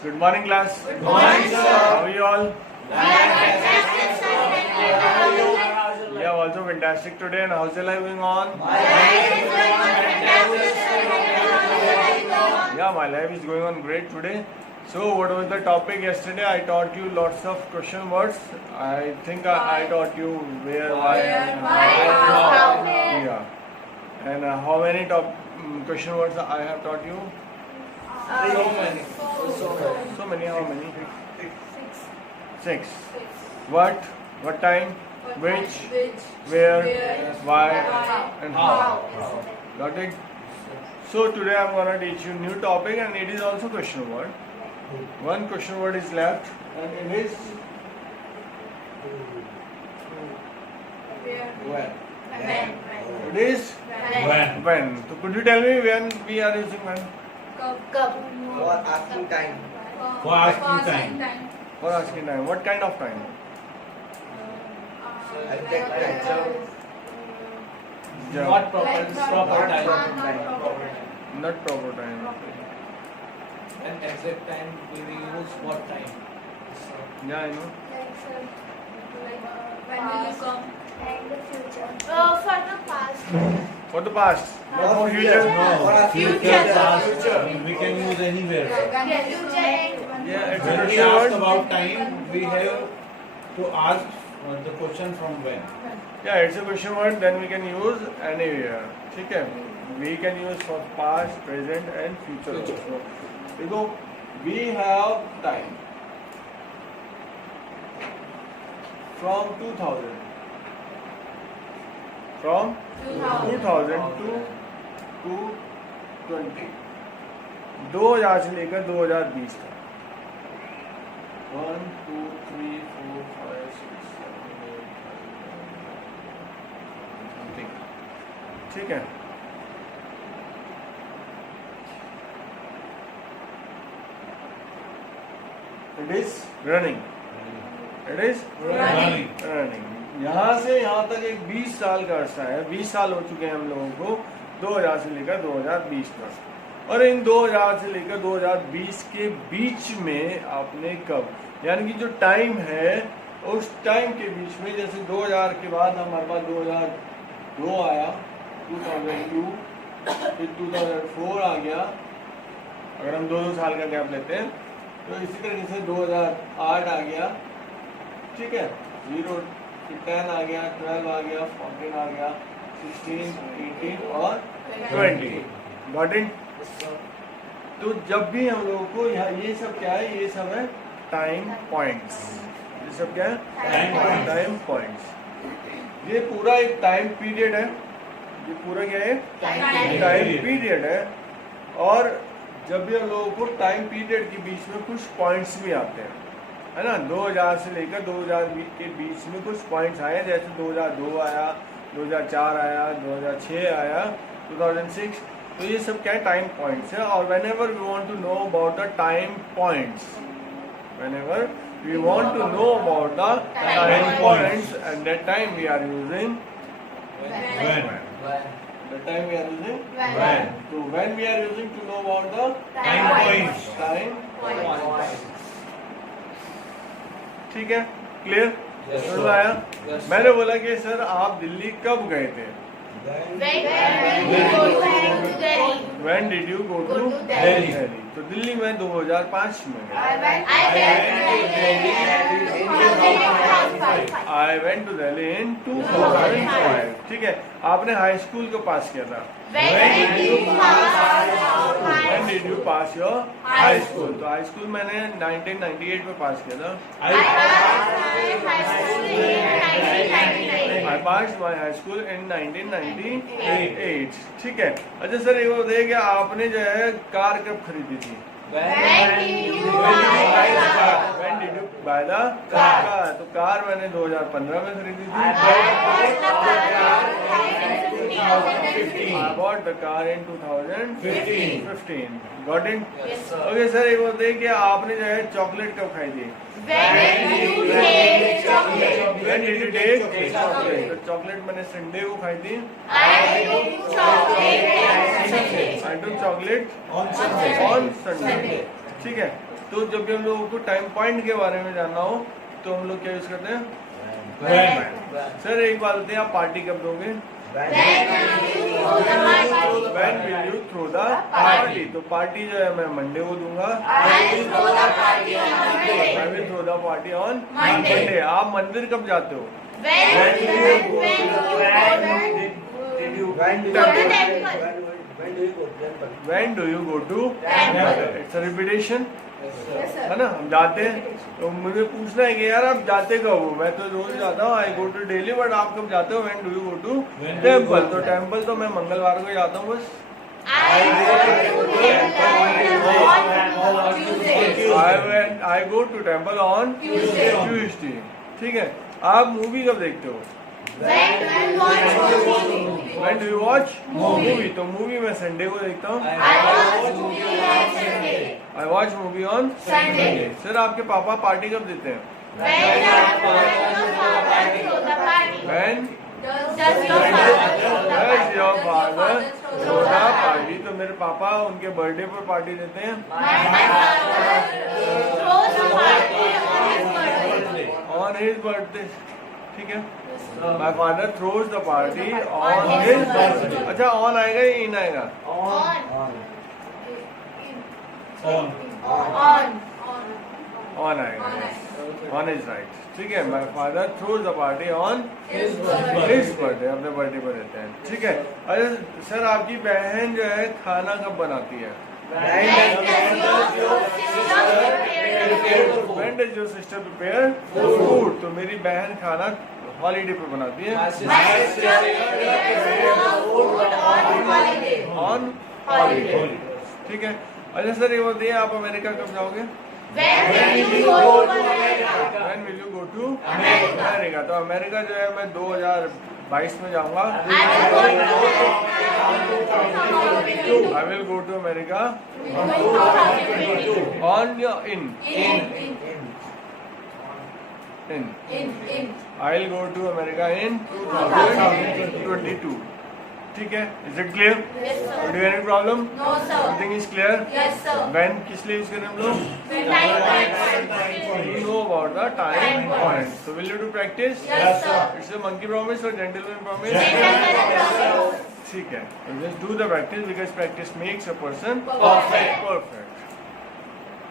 Good morning, class. Good morning, sir. How are you all? We are fantastic, sir. Thank you. How are you? We are also fantastic today. And how's your life going on? My life is going on fantastic, sir. Thank you. How is your life going on? Yeah, my life is going on great today. So, what was the topic yesterday? I taught you lots of question words. I think I taught you where, why, and how. Yeah. And how many question words I have taught you? So many. So many. How many? Six. What? What time? Which? Where? Why? And how? Got it? So today I'm gonna teach you new topic, and it is also question word. One question word is left, and it is when. It is when. So could you tell me when we are using when? For asking time. For asking time. For asking time. What kind of time? Exact time. Not proper time. Not proper time. And exact time we will use what time? Yeah, I know. When will you come? And the future. For the past. For the past. Not for future. No, Future. past. We can use anywhere. Future and Yeah, it's a When we question ask word. about time, we have to ask the question from when. Yeah, it's a question word. Then we can use anywhere. Okay. We can use for past, present, and future. Also. So we have time from 2000. From 2000 to 20. 2000 से लेकर 2020 तक. 1, 2, 3, 4, 5, 6, 7, 8, 9, 10. ठीक है. It is running. It is Running. running. यहाँ से यहाँ तक एक 20 साल का अर्सा है. 20 साल हो चुके हैं हम लोगों को 2000 से लेकर 2020 तक. और इन 2000 से लेकर 2020 के बीच में आपने कब, यानी कि जो टाइम है उस टाइम के बीच में, जैसे 2000 के बाद हमारे पास 2002 आया, 2002, फिर 2004 आ गया. अगर हम 2-2 साल का गैप लेते हैं तो इसी तरीके से 2008 आ गया. ठीक है. 0, फिर 10 आ गया, 12 आ गया, 14 आ गया, 16, 18 और 20. Got it? तो जब भी हम लोगों को ये सब क्या है, ये सब है टाइम पॉइंट्स. ये सब क्या है? Time points. ये पूरा एक टाइम पीरियड है. ये पूरा क्या है? टाइम पीरियड है. और जब भी हम लोगों को टाइम पीरियड के बीच में कुछ पॉइंट्स भी आते हैं, है ना. 2000 से लेकर 2020 के बीच में कुछ पॉइंट्स आए, जैसे 2002 आया, 2004 आया, 2006 आया, 2006. तो ये सब क्या है? टाइम पॉइंट्स है. और whenever we want to know about the time points, whenever we want to know about the time points, and that time we are using When? the time we are using When? So when we are using to know about the Time points. time points. ठीक है. Clear? समझ में आया? मैंने बोला कि sir आप दिल्ली कब गए थे? When did you go to Delhi? तो दिल्ली में 2005 में गए. I went to Delhi in 2005. ठीक है. आपने हाई स्कूल को पास किया था. When did you pass your high school? तो हाई स्कूल मैंने 1998 में पास किया था. I passed my high school in 1998. ठीक है. अच्छा सर, ये बताइए कि आपने जो है कार कब खरीदी थी? When did you buy the car? तो कार मैंने 2015 में खरीदी थी. I bought the car in 2015. Got it? Okay sir, ये बताइए कि आपने जो है चॉकलेट कब खाई थी? When did you take chocolate? तो चॉकलेट मैंने संडे को खाई थी. I took chocolate on Sunday. ठीक है. तो जब भी हम लोगों को टाइम पॉइंट के बारे में जानना हो तो हम लोग क्या यूज करते हैं? सर एक बात बताइए, आप पार्टी कब दोगे? When will you throw the party? तो पार्टी जो है मैं मंडे को दूंगा। I will throw the party on Monday। आप मंदिर कब जाते हो? When do you go to temple? It's a repetition, है ना? हम जाते हैं तो मुझे पूछना है कि यार आप जाते कब हो? मैं तो रोज जाता हूँ, आई गो टू डेली, बट आप कब जाते हो? When do you go to temple? तो टेम्पल तो मैं मंगलवार को जाता हूँ बस। I go to temple on Tuesday। ठीक है। आप मूवी कब देखते हो? When do you watch movie? तो मूवी मैं संडे को देखता हूँ। I watch movie on Sunday। Sir आपके पापा पार्टी कब देते हैं? When does your father throw the party? तो मेरे पापा उनके बर्थडे पर पार्टी देते हैं। On his birthday। ठीक है। My father throws the party on his birthday। अच्छा, on आएगा या in आएगा? On आएगा। On is right। ठीक है। My father throws the party on his birthday। अपने बर्थडे पर देते हैं। ठीक है। अरे सर आपकी बहन जो है खाना कब बनाती है? When does your sister prepare food? तो मेरी बहन खाना हॉलीडे पे बनाती है। On holiday. ठीक है। अच्छा सर ये बताइए, आप अमेरिका कब जाओगे? When will you go to America? तो अमेरिका जो है मैं 2022 में जाऊंगा। I will go to America on या in? I'll go to America in 2022। ठीक है। Is it clear? Yes, sir. Do you have any problem? No, sir. Everything is clear? Yes, sir. When किस लिए यूज करें हम लोग? You know about the time point। So will you do practice? Yes, sir. It's a monkey promise or gentleman promise? ठीक है। Just do the practice because practice makes a person Perfect। perfect।